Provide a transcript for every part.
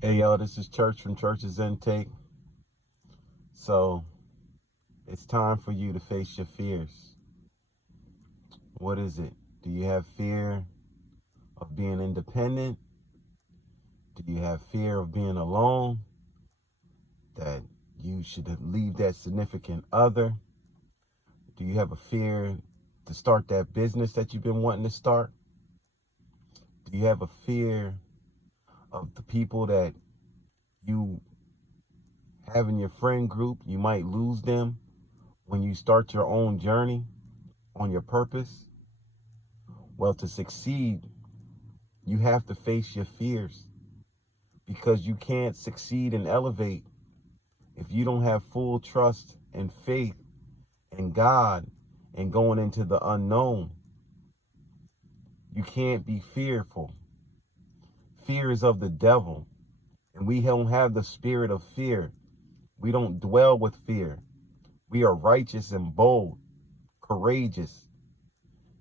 Hey, yo, this is Church from Church's Intake. So, it's time for you to face your fears. What is it? Do you have fear of being independent? Do you have fear of being alone? That you should leave that significant other? Do you have a fear to start that business that you've been wanting to start? Do you have a fear of the people that you have in your friend group? You might lose them when you start your own journey on your purpose. Well, to succeed, you have to face your fears, because you can't succeed and elevate if you don't have full trust and faith in God and going into the unknown. You can't be fearful. Fear is of the devil, and we don't have the spirit of fear. We don't dwell with fear. We are righteous and bold, courageous.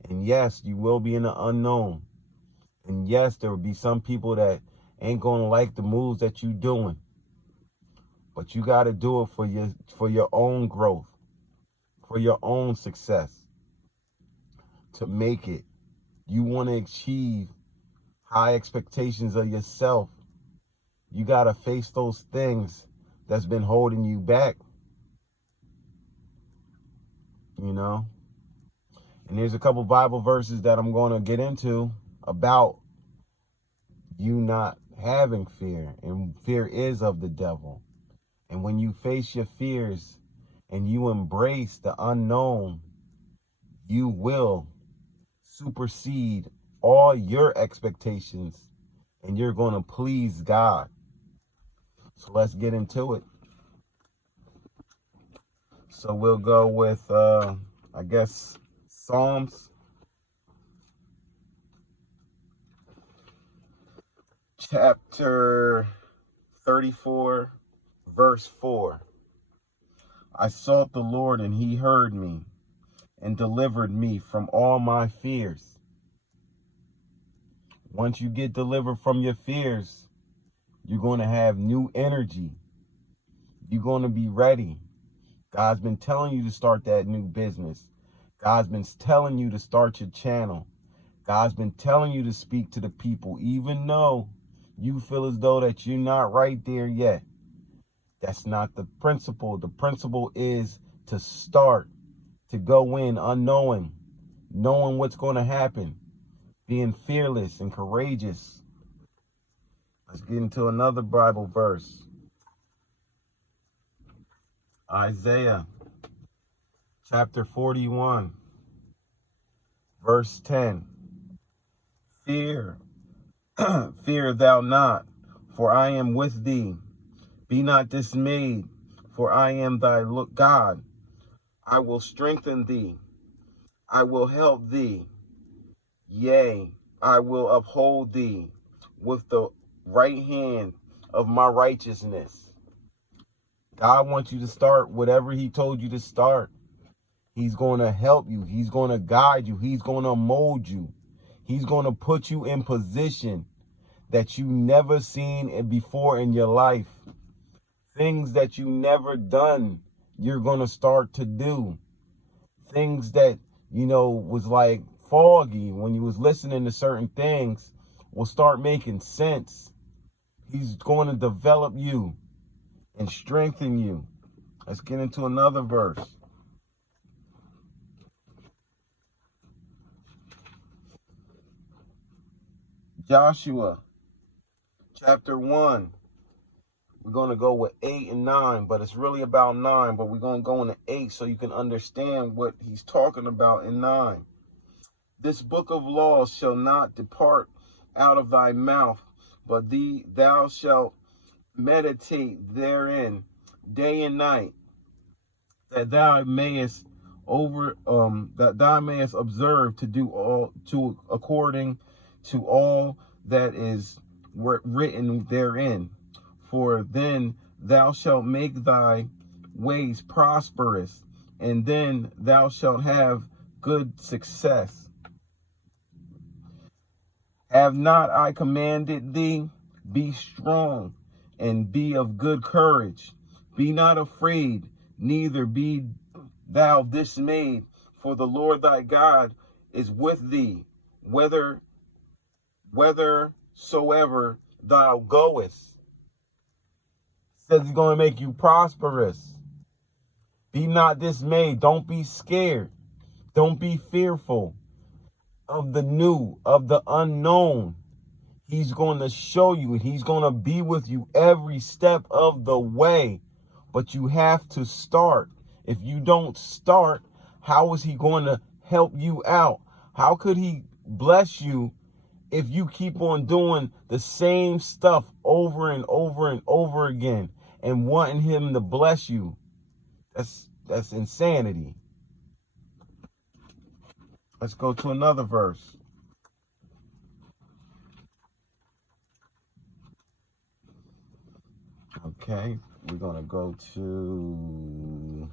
And yes, you will be in the unknown. And yes, there will be some people that ain't going to like the moves that you're doing. But you got to do it for your own growth, for your own success, to make it. You want to achieve high expectations of yourself. You got to face those things that's been holding you back, you know. And there's a couple Bible verses that I'm going to get into about you not having fear. And fear is of the devil. And when you face your fears and you embrace the unknown, you will supersede all your expectations and you're going to please God. So let's get into it. So we'll go with, I guess, Psalms chapter 34, verse 4. I sought the Lord and he heard me and delivered me from all my fears. Once you get delivered from your fears, you're going to have new energy. You're going to be ready. God's been telling you to start that new business. God's been telling you to start your channel. God's been telling you to speak to the people, even though you feel as though that you're not right there yet. That's not the principle. The principle is to start, to go in unknowing, knowing what's going to happen, being fearless and courageous. Let's get into another Bible verse. Isaiah chapter 41, verse 10. Fear, fear thou not, for I am with thee. Be not dismayed, for I am thy God. I will strengthen thee. I will help thee. Yea, I will uphold thee with the right hand of my righteousness. God wants you to start whatever he told you to start. He's going to help you. He's going to guide you. He's going to mold you. He's going to put you in position that you never seen before in your life. Things that you never done, you're going to start to do. Things that, was like foggy when you was listening to certain things will start making sense. He's going to develop you and strengthen you. Let's get into another verse. Joshua chapter 1. We're going to go with 8 and 9, but it's really about 9, but we're going to go into 8 so you can understand what he's talking about in 9. This book of laws shall not depart out of thy mouth, but thou shalt meditate therein day and night, that thou mayest observe to do according to all that is written therein. For then thou shalt make thy ways prosperous, and then thou shalt have good success. Have not I commanded thee? Be strong and be of good courage. Be not afraid, neither be thou dismayed, for the Lord thy God is with thee, whithersoever thou goest. Says he's going to make you prosperous. Be not dismayed. Don't be scared. Don't be fearful of the new, of the unknown. He's going to show you, and he's going to be with you every step of the way. But you have to start. If you don't start, how is he going to help you out? How could he bless you if you keep on doing the same stuff over and over and over again and wanting him to bless you? That's insanity. Let's go to another verse. Okay, we're gonna go to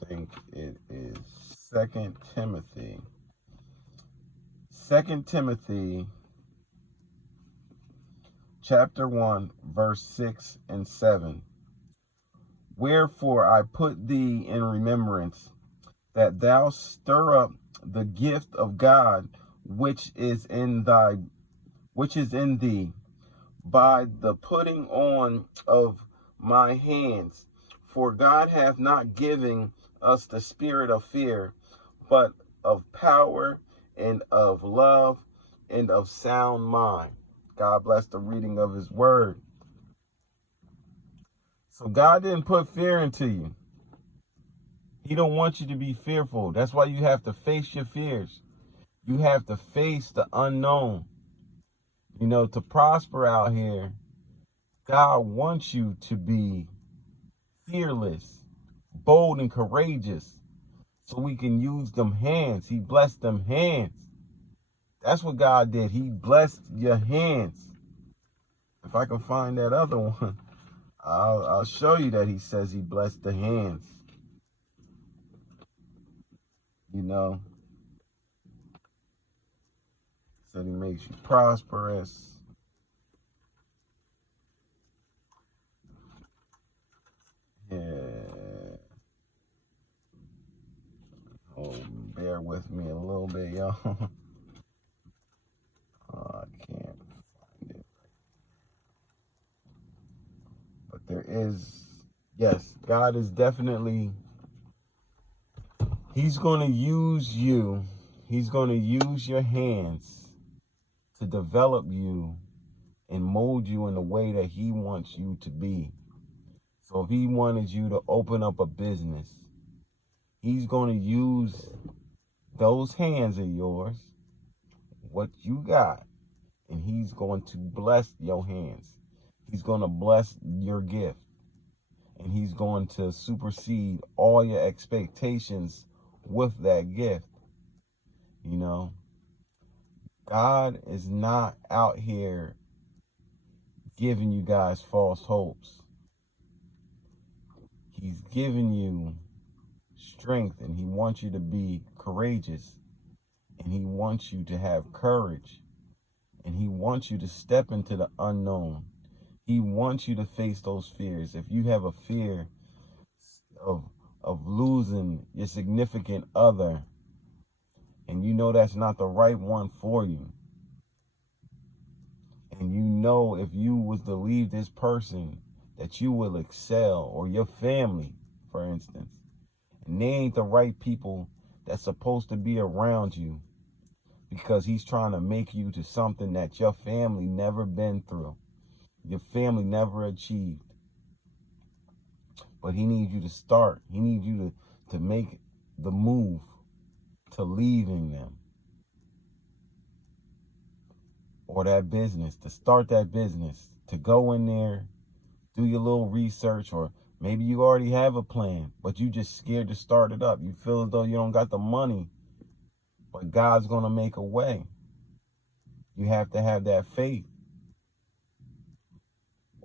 I think it is Second Timothy. 2 Timothy chapter 1, verse 6 and 7. Wherefore I put thee in remembrance, that thou stir up the gift of God which is in thee by the putting on of my hands. For God hath not given us the spirit of fear, but of power and of love and of sound mind. God bless the reading of his word. So God didn't put fear into you. He don't want you to be fearful. That's why you have to face your fears. You have to face the unknown. You know, to prosper out here, God wants you to be fearless, bold, and courageous, so we can use them hands. He blessed them hands. That's what God did. He blessed your hands. If I can find that other one, I'll show you that he says he blessed the hands. You know, said he makes you prosperous. Yeah. Oh, bear with me a little bit, y'all. I can't find it. But there is, yes, God is definitely, he's going to use you. He's going to use your hands to develop you and mold you in the way that he wants you to be. So if he wanted you to open up a business, he's going to use those hands of yours, what you got, and he's going to bless your hands. He's going to bless your gift, and he's going to supersede all your expectations with that gift. You know, God is not out here giving you guys false hopes. He's giving you strength, and he wants you to be courageous, and he wants you to have courage, and he wants you to step into the unknown. He wants you to face those fears. If you have a fear of losing your significant other, and you know that's not the right one for you, and you know if you was to leave this person that you will excel, or your family, for instance, and they ain't the right people that's supposed to be around you, because he's trying to make you to something that your family never been through, your family never achieved. But he needs you to start. He needs you to make the move to leaving them, or that business, to start that business, to go in there, do your little research, or maybe you already have a plan, but you just scared to start it up. You feel as though you don't got the money, but God's going to make a way. You have to have that faith.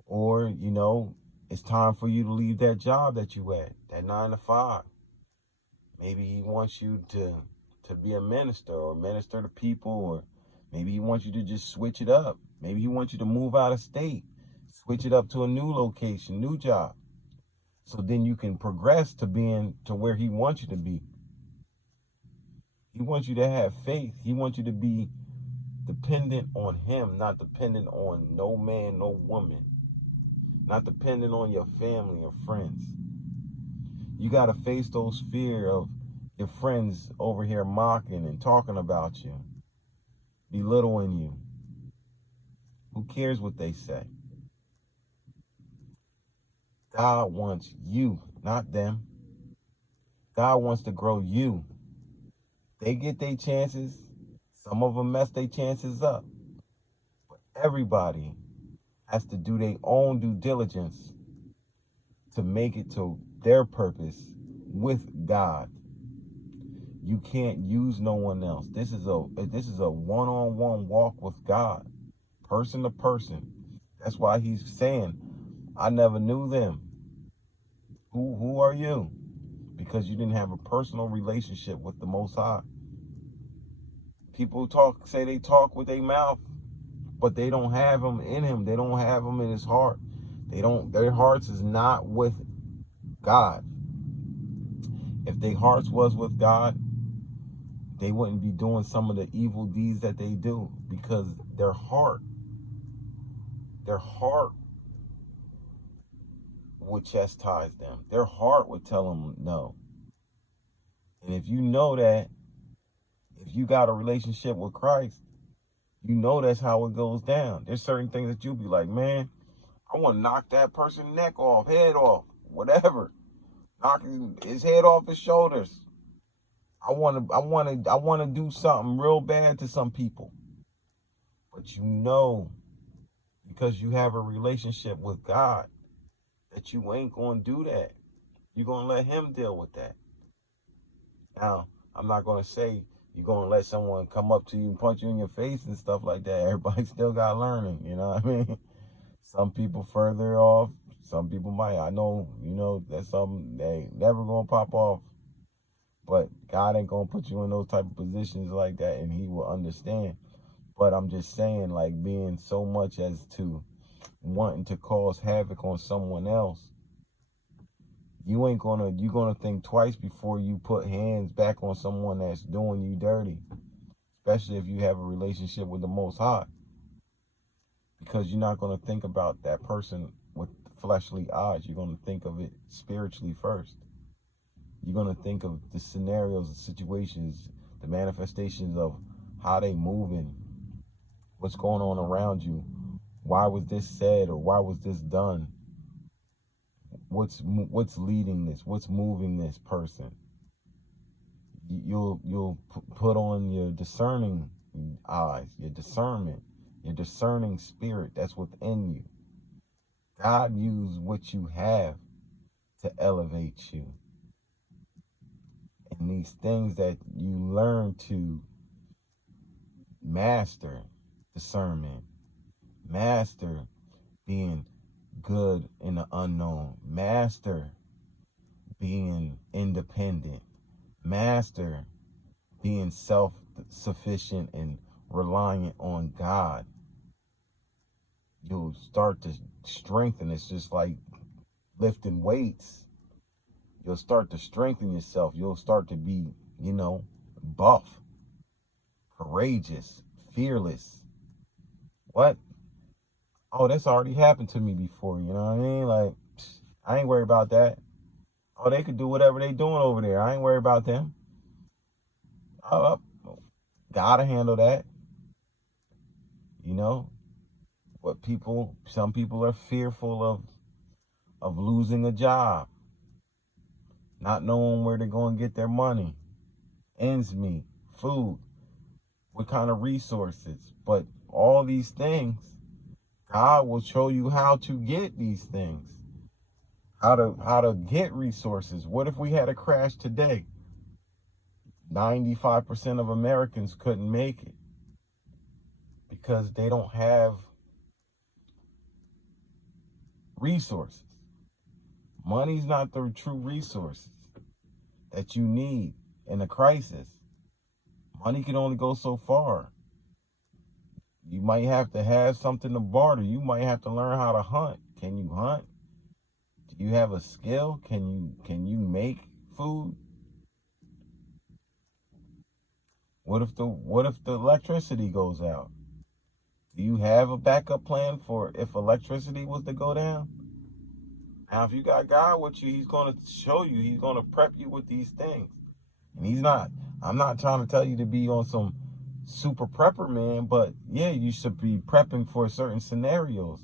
Or, you know, it's time for you to leave that job that you had, that 9 to 5. Maybe he wants you to be a minister or minister to people, or maybe he wants you to just switch it up. Maybe he wants you to move out of state, switch it up to a new location, new job. So then you can progress to being to where he wants you to be. He wants you to have faith. He wants you to be dependent on him, not dependent on no man, no woman, not dependent on your family or friends. You got to face those fear of your friends over here mocking and talking about you, belittling you. Who cares what they say? God wants you, not them. God wants to grow you. They get their chances. Some of them mess their chances up. But everybody has to do their own due diligence to make it to their purpose with God. You can't use no one else. This is a one-on-one walk with God, person to person. That's why he's saying, I never knew them. Who are you? Because you didn't have a personal relationship with the Most High. People say they talk with their mouth, but they don't have him in him. They don't have him in his heart. Their hearts is not with God. If their hearts was with God, they wouldn't be doing some of the evil deeds that they do, because their heart would chastise them. Their heart would tell them no. And if you know that, if you got a relationship with Christ, you know that's how it goes down. There's certain things that you'll be like, man, I want to knock that person's neck off, head off, whatever. Knocking his head off his shoulders. I want to do something real bad to some people. But you know, because you have a relationship with God, that you ain't going to do that. You're going to let him deal with that. Now, I'm not going to say you're going to let someone come up to you and punch you in your face and stuff like that. Everybody still got learning, you know what I mean? Some people further off, some people might. I know, that's something they never going to pop off. But God ain't going to put you in those type of positions like that, and he will understand. But I'm just saying, like, being so much as to wanting to cause havoc on someone else, you're gonna think twice before you put hands back on someone that's doing you dirty, especially if you have a relationship with the Most High, because you're not gonna think about that person with fleshly eyes. You're gonna think of it spiritually first. You're gonna think of the scenarios, the situations, the manifestations of how they moving, what's going on around you. Why was this said, or why was this done? What's leading this? What's moving this person? You'll put on your discerning eyes, your discernment, your discerning spirit that's within you. God used what you have to elevate you. And these things that you learn to master, discernment, master being good in the unknown, master being independent, master being self-sufficient and reliant on God. You'll start to strengthen. It's just like lifting weights. You'll start to strengthen yourself. You'll start to be, buff, courageous, fearless. What? Oh, that's already happened to me before, you know what I mean? Like, I ain't worried about that. Oh, they could do whatever they doing over there. I ain't worried about them. Oh, gotta handle that. But some people are fearful of losing a job, not knowing where they're going to get their money, ends meet, food, what kind of resources. But all these things, God will show you how to get these things, how to get resources. What if we had a crash today? 95% of Americans couldn't make it because they don't have resources. Money's not the true resources. that you need in a crisis. Money can only go so far. You might have to have something to barter. You might have to learn how to hunt. Can you hunt? Do you have a skill? Can you make food? What if the electricity goes out? Do you have a backup plan for if electricity was to go down? Now, if you got God with you, he's going to show you. He's going to prep you with these things. And I'm not trying to tell you to be on some super prepper, man, but yeah, you should be prepping for certain scenarios,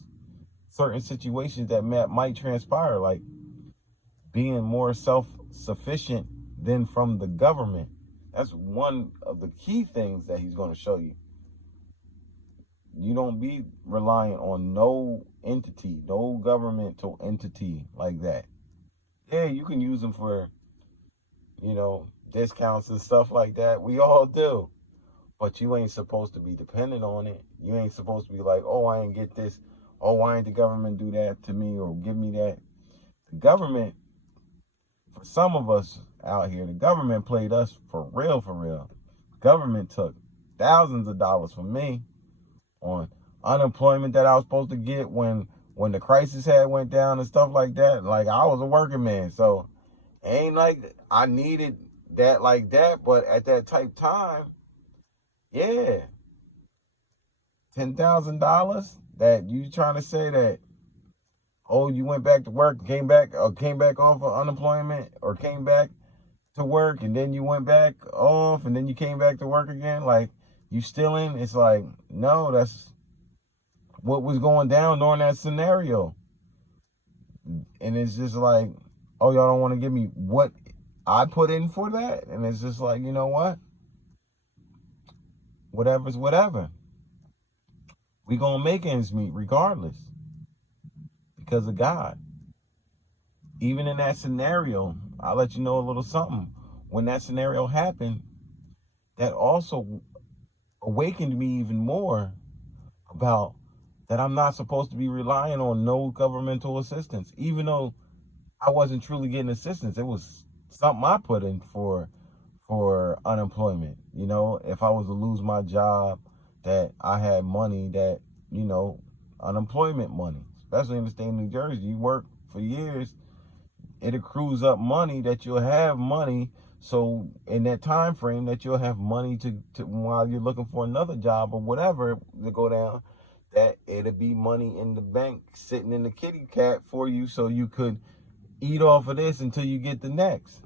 certain situations that might transpire, like being more self-sufficient than from the government. That's one of the key things that he's going to show you. You don't be reliant on no entity, no governmental entity like that. Yeah, you can use them for, discounts and stuff like that. We all do. But you ain't supposed to be dependent on it. You ain't supposed to be like, oh, I ain't get this. Oh, why ain't the government do that to me or give me that? The government, for some of us out here, the government played us for real, for real. Government took thousands of dollars from me on unemployment that I was supposed to get when the crisis had went down and stuff like that. Like, I was a working man, so it ain't like I needed that like that, but at that type time, yeah, $10,000 that you trying to say that, oh, you went back to work, came back off of unemployment, or came back to work and then you went back off and then you came back to work again, like you still in? It's like, no, that's what was going down during that scenario. And it's just like, oh, y'all don't want to give me what I put in for that? And it's just like, you know what? Whatever's whatever. We gonna make ends meet regardless because of God. Even in that scenario, I'll let you know a little something. When that scenario happened, that also awakened me even more about that I'm not supposed to be relying on no governmental assistance, even though I wasn't truly getting assistance. It was something I put in for unemployment. If I was to lose my job, that I had money that, unemployment money, especially in the state of New Jersey. You work for years, it accrues up money that you'll have money. So in that time frame that you'll have money to while you're looking for another job or whatever to go down, that it'll be money in the bank sitting in the kitty cat for you so you could eat off of this until you get the next.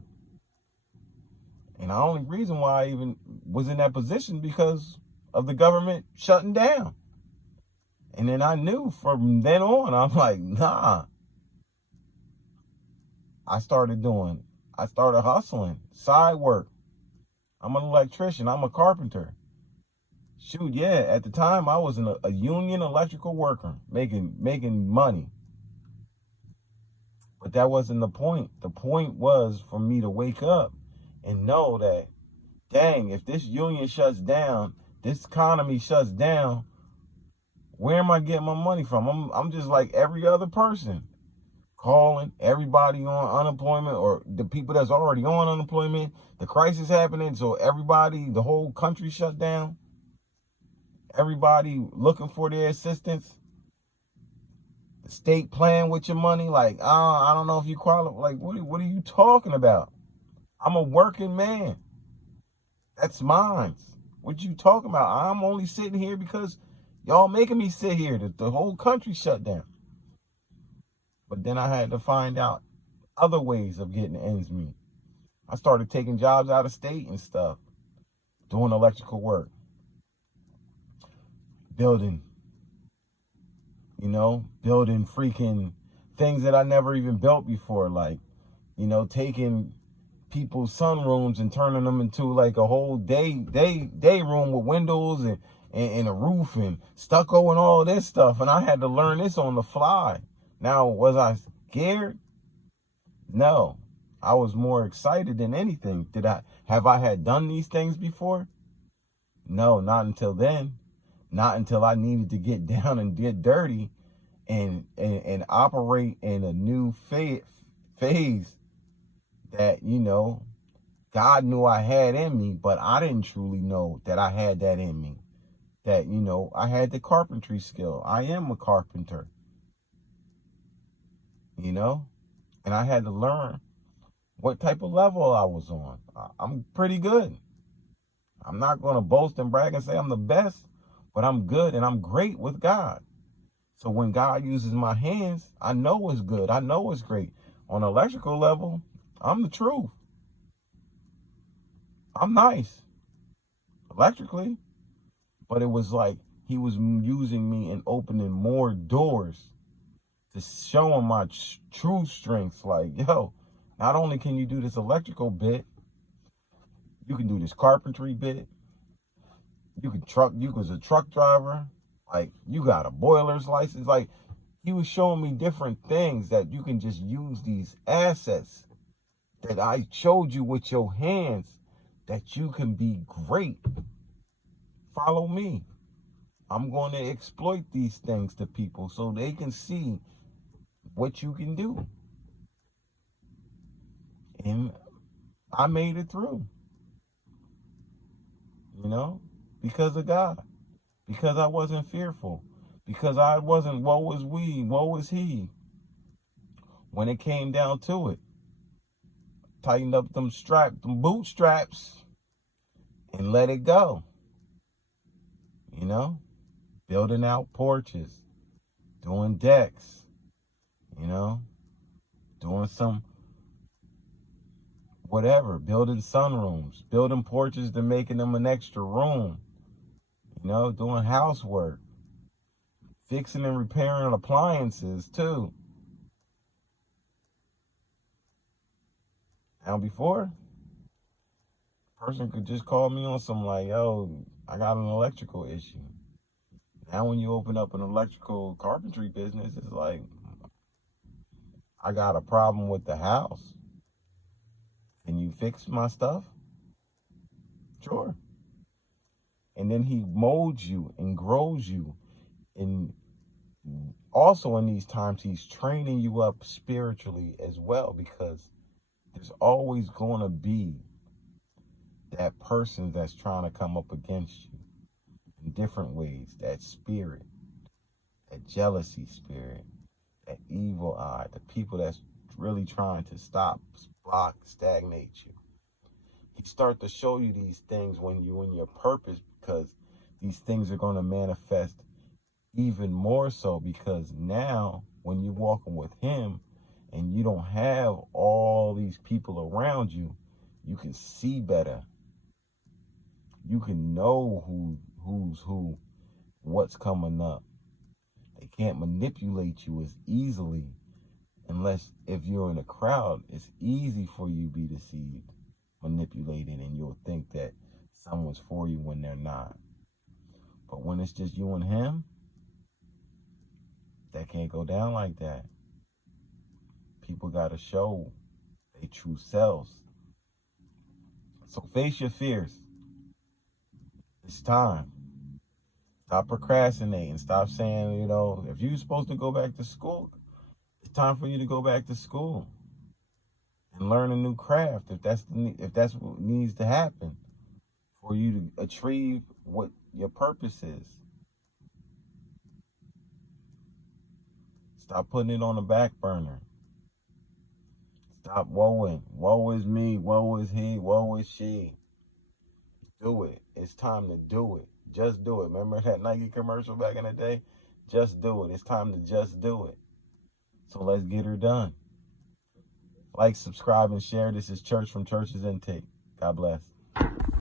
And the only reason why I even was in that position because of the government shutting down. And then I knew from then on, I'm like, nah. I started hustling, side work. I'm an electrician. I'm a carpenter. Shoot, yeah, at the time I was a union electrical worker, making money. But that wasn't the point. The point was for me to wake up and know that, dang, if this union shuts down, this economy shuts down, where am I getting my money from? I'm just like every other person, calling everybody on unemployment, or the people that's already on unemployment. The crisis happening, so everybody, the whole country shut down. Everybody looking for their assistance. The state playing with your money, like, I don't know if you qualify. Like, what are you talking about? I'm a working man. That's mine. What you talking about? I'm only sitting here because y'all making me sit here. The whole country shut down. But then I had to find out other ways of getting ends meet. I started taking jobs out of state and stuff, doing electrical work, building freaking things that I never even built before, like, taking people's sunrooms and turning them into like a whole day room with windows and a roof and stucco and all this stuff. And I had to learn this on the fly. Now, was I scared? No. I was more excited than anything. Have I had done these things before? No, not until then. Not until I needed to get down and get dirty and operate in a new phase that, God knew I had in me, but I didn't truly know that I had that in me. That, I had the carpentry skill. I am a carpenter, and I had to learn what type of level I was on. I'm pretty good. I'm not going to boast and brag and say I'm the best, but I'm good and I'm great with God. So when God uses my hands, I know it's good. I know it's great. On an electrical level, I'm the truth. I'm nice electrically, but it was like he was using me and opening more doors to show him my true strengths. Like, yo, not only can you do this electrical bit, you can do this carpentry bit. You was a truck driver. Like, you got a boiler's license. Like, he was showing me different things that you can just use these assets that I showed you with your hands, that you can be great. Follow me. I'm going to exploit these things to people so they can see what you can do. And I made it through, because of God, because I wasn't fearful, because I wasn't woe is we, woe is he. When it came down to it, tightened up them bootstraps, and let it go. Building out porches, doing decks, doing some whatever, building sunrooms, building porches to making them an extra room, doing housework, fixing and repairing appliances too. Now before, a person could just call me on some like, yo, I got an electrical issue. Now when you open up an electrical carpentry business, it's like, I got a problem with the house. Can you fix my stuff? Sure. And then he molds you and grows you. And also in these times, he's training you up spiritually as well, because there's always going to be that person that's trying to come up against you in different ways. That spirit, that jealousy spirit, that evil eye, the people that's really trying to stop, block, stagnate you. He start to show you these things when you're in your purpose, because these things are going to manifest even more so, because now when you're walking with him and you don't have all these people around you, you can see better. You can know who's who, what's coming up. They can't manipulate you as easily unless if you're in a crowd, it's easy for you to be deceived, manipulated, and you'll think that someone's for you when they're not. But when it's just you and him, that can't go down like that. People got to show their true selves. So face your fears. It's time. Stop procrastinating. Stop saying, if you're supposed to go back to school, it's time for you to go back to school and learn a new craft if that's what needs to happen for you to achieve what your purpose is. Stop putting it on the back burner. Stop woeing. Woe is me. Woe is he. Woe is she. Do it. It's time to do it. Just do it. Remember that Nike commercial back in the day? Just do it. It's time to just do it. So let's get her done. Like, subscribe, and share. This is Church from Church's Intake. God bless.